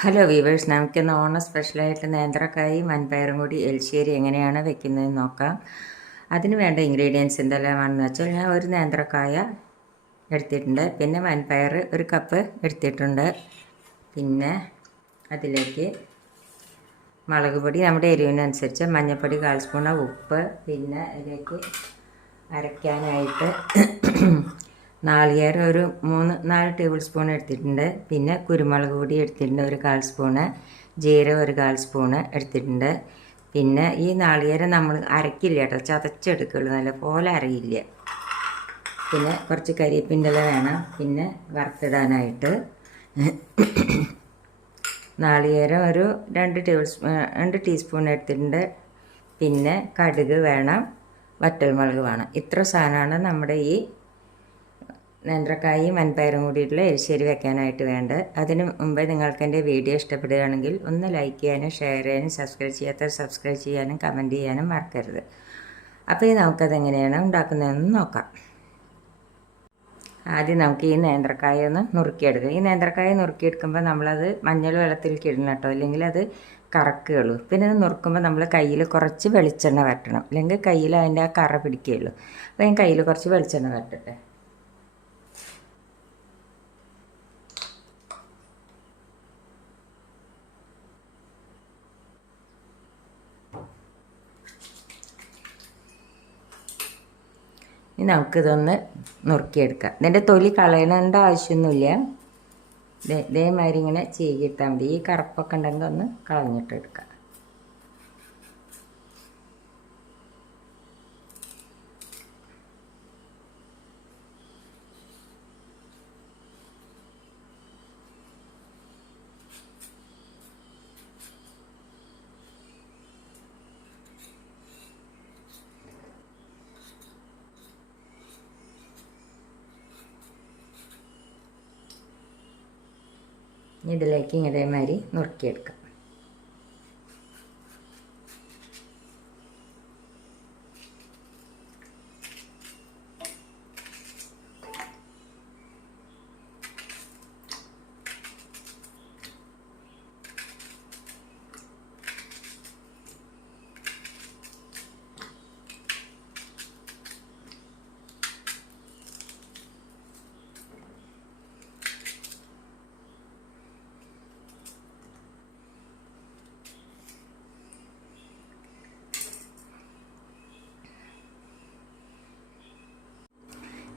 Hello weavers, നമുക്കിന്ന് ഓണം സ്പെഷ്യലായിട്ട് നേന്ത്രക്കായും വൻപയറും കൂടി എലിശ്ശേരി എങ്ങനെയാണ് വെക്കുന്നതെന്ന് നോക്കാം. അതിന് വേണ്ട ഇൻഗ്രീഡിയൻസ് എന്തെല്ലാമാണെന്ന് വെച്ചാൽ ഞാൻ ഒരു നേന്ത്രക്കായ എടുത്തിട്ടുണ്ട്, പിന്നെ വൻപയർ ഒരു കപ്പ് എടുത്തിട്ടുണ്ട്, പിന്നെ അതിലേക്ക് മുളക് പൊടി നമ്മുടെ എരിവിനനുസരിച്ച്, മഞ്ഞൾപ്പൊടി 1/4 സ്പൂൺ, ഉപ്പ്, പിന്നെ അതിലേക്ക് അരയ്ക്കാനായിട്ട് നാളികേരം ഒരു 3-4 ടേബിൾ സ്പൂൺ എടുത്തിട്ടുണ്ട്, പിന്നെ കുരുമുളക് പൊടി എടുത്തിട്ടുണ്ട് ഒരു 1/4 സ്പൂണ്, ജീരകം ഒരു 1/4 സ്പൂണ് എടുത്തിട്ടുണ്ട്. പിന്നെ ഈ നാളികേരം നമ്മൾ അരക്കില്ല കേട്ടോ, ചതച്ചെടുക്കുള്ളൂ, നല്ല പോലെ അരയില്ല. പിന്നെ കുറച്ച് കരിവേപ്പിൻ്റെ ഇല വേണം, പിന്നെ വറുത്തിടാനായിട്ട് നാളികേരം ഒരു 2 ടീസ്പൂൺ എടുത്തിട്ടുണ്ട്, പിന്നെ കടുക് വേണം, വറ്റൽമുളക് വേണം. ഇത്ര സാധനമാണ് നമ്മുടെ ഈ നേന്ത്രക്കായും വൻപയറും കൂടിയിട്ടുള്ള എരിശ്ശേരി വെക്കാനായിട്ട് വേണ്ടത്. അതിന് മുമ്പ് നിങ്ങൾക്ക് എൻ്റെ വീഡിയോ ഇഷ്ടപ്പെടുകയാണെങ്കിൽ ഒന്ന് ലൈക്ക് ചെയ്യാനും ഷെയർ ചെയ്യാനും സബ്സ്ക്രൈബ് ചെയ്യാനും കമൻറ്റ് ചെയ്യാനും മറക്കരുത്. അപ്പോൾ നമുക്കതെങ്ങനെയാണ് ഉണ്ടാക്കുന്നതെന്ന് നോക്കാം. ആദ്യം നമുക്ക് ഈ നേന്ത്രക്കായ ഒന്ന് നുറുക്കിയെടുക്കാം. ഈ നേന്ത്രക്കായ നുറുക്കിയെടുക്കുമ്പോൾ നമ്മളത് മഞ്ഞൾ വെള്ളത്തിലേക്ക് ഇടണം കേട്ടോ, അല്ലെങ്കിൽ അത് കറക്കുകയുള്ളൂ. പിന്നെ അത് നുറുക്കുമ്പോൾ നമ്മൾ കയ്യിൽ കുറച്ച് വെളിച്ചെണ്ണ വരട്ടണം, അല്ലെങ്കിൽ കയ്യിൽ അതിൻ്റെ ആ കറ പിടിക്കുകയുള്ളൂ. അപ്പോൾ ഞാൻ കയ്യിൽ കുറച്ച് വെളിച്ചെണ്ണ വരട്ടെ. ഇനി നമുക്കിതൊന്ന് നുറുക്കിയെടുക്കാം. ഇതിൻ്റെ തൊലി കളയണേണ്ട ആവശ്യമൊന്നുമില്ല, ഇതേമാതിരി ഇങ്ങനെ ചീകിട്ടാൽ മതി. ഈ കറുപ്പൊക്കെ ഉണ്ടെങ്കിൽ ഒന്ന് കളഞ്ഞിട്ടെടുക്കാം. ഇതിലേക്ക് ഇതേമാതിരി നുറുക്കിയെടുക്കാം.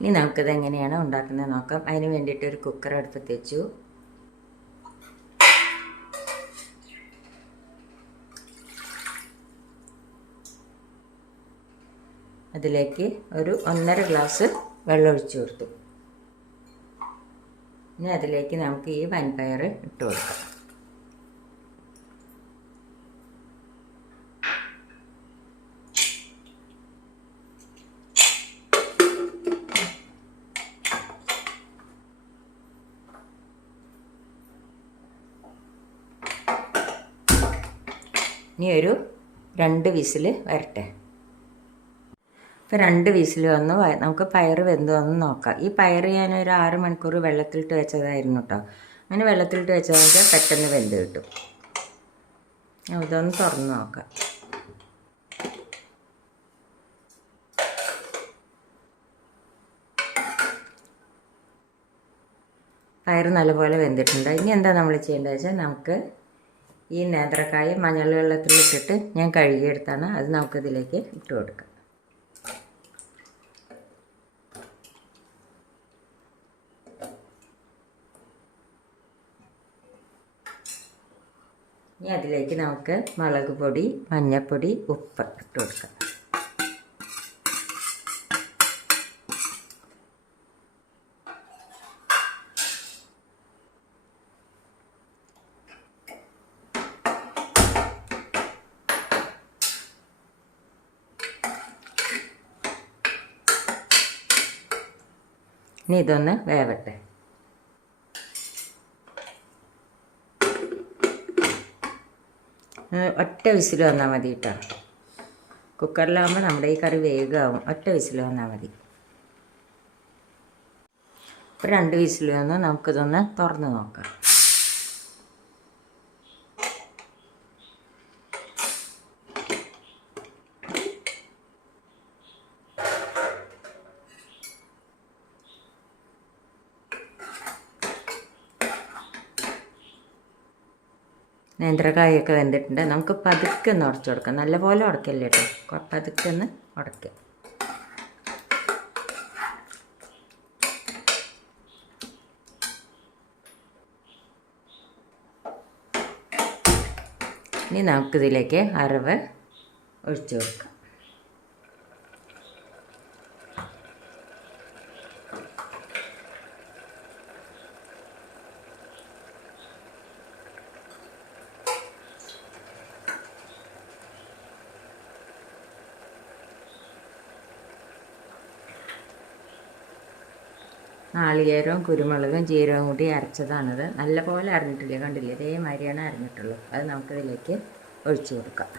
ഇനി നമുക്കിത് എങ്ങനെയാണ് ഉണ്ടാക്കുന്നത് നോക്കാം. അതിന് വേണ്ടിയിട്ട് ഒരു കുക്കർ അടുപ്പത്ത് വെച്ചു. അതിലേക്ക് ഒരു 1.5 ഗ്ലാസ് വെള്ളം ഒഴിച്ചു കൊടുത്തു. ഇനി അതിലേക്ക് നമുക്ക് ഈ വൻപയർ ഇട്ട് കൊടുക്കാം. ഇനി ഒരു 2 വിസിൽ വരട്ടെ. ഇപ്പോൾ 2 വിസിൽ വന്നു. നമുക്ക് പയർ വെന്ത് വന്ന് നോക്കാം. ഈ പയർ ഞാനൊരു 6 മണിക്കൂർ വെള്ളത്തിലിട്ട് വെച്ചതായിരുന്നു കേട്ടോ. അങ്ങനെ വെള്ളത്തിലിട്ട് വെച്ചതെന്ന് വെച്ചാൽ പെട്ടെന്ന് വെന്ത് കിട്ടും. ഇതൊന്ന് തുറന്ന് നോക്കാം. പയർ നല്ലപോലെ വെന്തിട്ടുണ്ട്. ഇനി എന്താ നമ്മൾ ചെയ്യേണ്ടത് വെച്ചാൽ, നമുക്ക് ഈ നേന്ത്രക്കായ മഞ്ഞൾ വെള്ളത്തിലിട്ടിട്ട് ഞാൻ കഴുകിയെടുത്താണ്, അത് നമുക്കിതിലേക്ക് ഇട്ട് കൊടുക്കാം. ഇനി അതിലേക്ക് നമുക്ക് മുളക് പൊടി, മഞ്ഞൾപ്പൊടി, ഉപ്പ് ഇട്ട് കൊടുക്കാം. ഇനി ഇതൊന്ന് വേവട്ടെ. ഒറ്റ വിസിൽ വന്നാൽ മതി കേട്ടോ. കുക്കറിലാകുമ്പോൾ നമ്മുടെ ഈ കറി വേഗമാവും. ഒറ്റ വിസിൽ വന്നാൽ മതി. ഇപ്പോൾ 2 വിസിൽ വന്ന് നമുക്കിതൊന്ന് തുറന്ന് നോക്കാം. നേന്ത്രക്കായൊക്കെ വെന്തിട്ടുണ്ട്. നമുക്ക് പതുക്കെ ഒന്ന് ഉടച്ചു കൊടുക്കാം. നല്ലപോലെ ഉടക്കല്ലേ കേട്ടോ, പതുക്കെ ഒന്ന് ഉടക്കുക. ഇനി നമുക്കിതിലേക്ക് അരവ് ഒഴിച്ചു കൊടുക്കാം. നാളികേരവും കുരുമുളകും ജീരകവും കൂടി അരച്ചതാണിത്. നല്ലപോലെ അരഞ്ഞിട്ടില്ല, കണ്ടില്ലേ, ഇതേമാതിരിയാണ് അരഞ്ഞിട്ടുള്ളൂ. അത് നമുക്കിതിലേക്ക് ഒഴിച്ചു കൊടുക്കാം.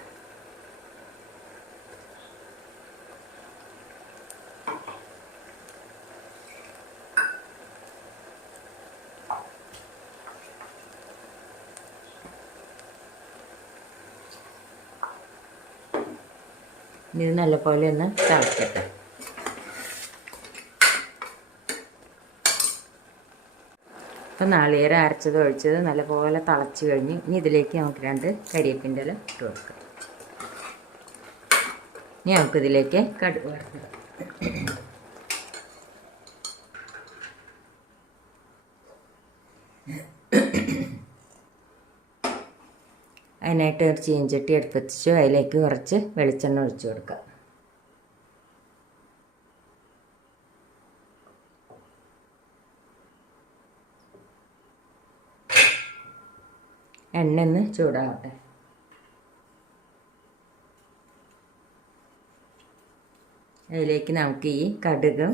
ഇത് നല്ലപോലെ ഒന്ന് തിളക്കട്ടെ. അപ്പോൾ നാളികേരം അരച്ചത് ഒഴിച്ചത് നല്ലപോലെ തിളച്ച് കഴിഞ്ഞ് ഇനി ഇതിലേക്ക് നമുക്ക് 2 കരിവേപ്പിൻ്റെ ഇല ഇട്ട് കൊടുക്കാം. ഇനി നമുക്കിതിലേക്ക് കടുക് വറുക്കുക. അതിനായിട്ട് ഒരു ചീഞ്ചട്ടി എടുപ്പിച്ചു അതിലേക്ക് കുറച്ച് വെളിച്ചെണ്ണ ഒഴിച്ചു കൊടുക്കാം. എണ്ണ ഒന്ന് ചൂടാവട്ടെ. അതിലേക്ക് നമുക്ക് ഈ കടുകും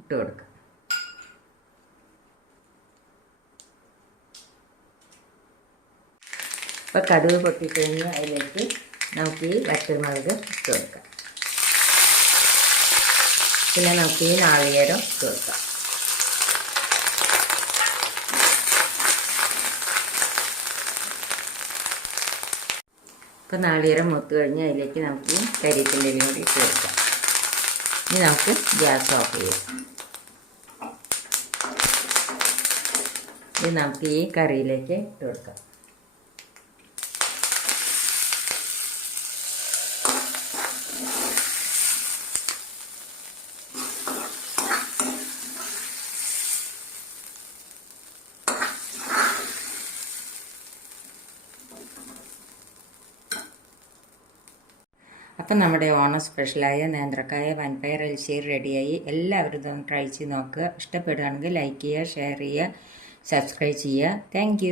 ഇട്ട് കൊടുക്കാം. ഇപ്പോൾ കടുക് പൊട്ടിക്കഴിഞ്ഞ് അതിലേക്ക് നമുക്ക് ഈ വറ്റൽമുളക് ഇട്ട് കൊടുക്കാം. പിന്നെ നമുക്ക് ഈ നാളികേരം ഇട്ട് കൊടുക്കാം. ഇപ്പോൾ നാളികേരം മൂത്ത് കഴിഞ്ഞ് അതിലേക്ക് നമുക്ക് ഈ കരിവേപ്പിൻ്റെ ഇലയും കൂടി ഇട്ട് കൊടുക്കാം. ഇനി നമുക്ക് ഗ്യാസ് ഓഫ് ചെയ്യാം. ഇത് നമുക്ക് ഈ കറിയിലേക്ക് ഇട്ട് കൊടുക്കാം. അപ്പം നമ്മുടെ ഓണം സ്പെഷ്യലായ നേന്ത്രക്കായ വൻപയർ എരിശ്ശേരി റെഡിയായി. എല്ലാവരും ഇതൊന്ന് ട്രൈ ചെയ്ത് നോക്കുക. ഇഷ്ടപ്പെടുകയാണെങ്കിൽ ലൈക്ക് ചെയ്യുക, ഷെയർ ചെയ്യുക, സബ്സ്ക്രൈബ് ചെയ്യുക. താങ്ക്